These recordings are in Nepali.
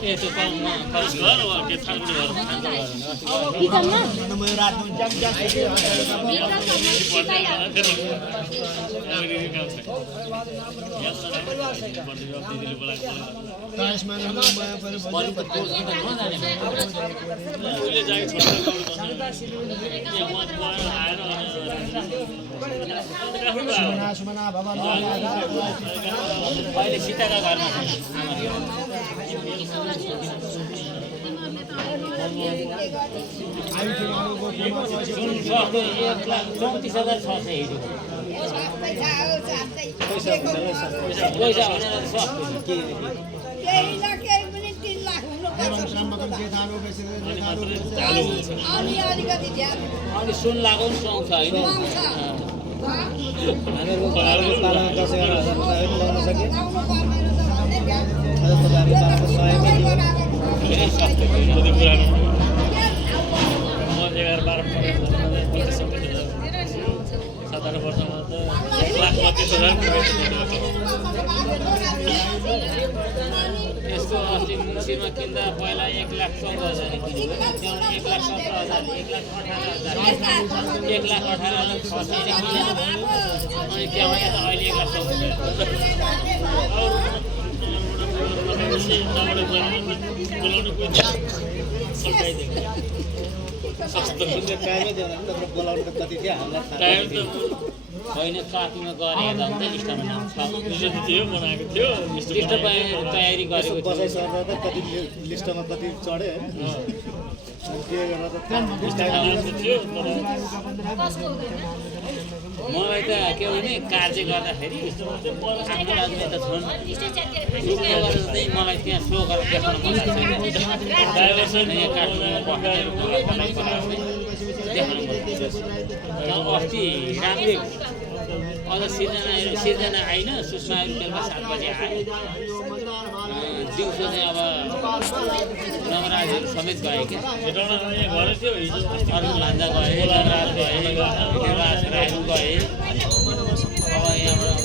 त्यो पाउमा पाउस घर वा के थाल्ने घर खान्छ किचनमा म रात जग जग तासमा नमाया परे उसले जाई छोडेर यहाँ मत गएर आएर सुमना भवन अहिले सीताका घरमा अनि सुन लागो पनि सुहाउँछ होइन हामीहरूको घरको पालन 10,000 रुपैयाँ लगाउन सके धेरै सस्तो होइन त्यो पुरानो म 11-12 वर्षमा त 1,32,000 यसको अस्ति मुङ्सिरमा किन्दा पहिला 1,14,000 1,17,000 1,18,000 1,18,000 खसेर किनेर अनि त्यहाँबाट त अहिले 1,14,000 टाइमै दिएन नि त बोलाउनु त कति थियो हामीलाई टाइम त होइन काफीमा गएर हेर्दा हुन्छ लिस्टमा नाम छ थियो बनाएको थियो लिस्ट तयारी गरेको थियो बसाइ सर त कति लिस्टमा कति चढे के गरेर त थियो मलाई त के भने कार्य गर्दाखेरि आफ्नो राज्यले त छन् चाहिँ मलाई त्यहाँ सो गरेर देखाउन मन लाग्छ ड्राइभर चाहिँ यहाँ काठमाडौँमा देखाउन मन लाग्छ अस्ति राम्रै अझ सिर्जना आइन सुषमाहरू बेलुका 7 बजे आए दिउँसो चाहिँ अब नवराजहरू समेत गए क्या घर थियो हिजो अरू लान्जा गए नवराज गए राजराहरू गए अब यहाँबाट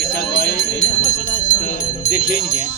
किसान गए होइन देखियो नि त्यहाँ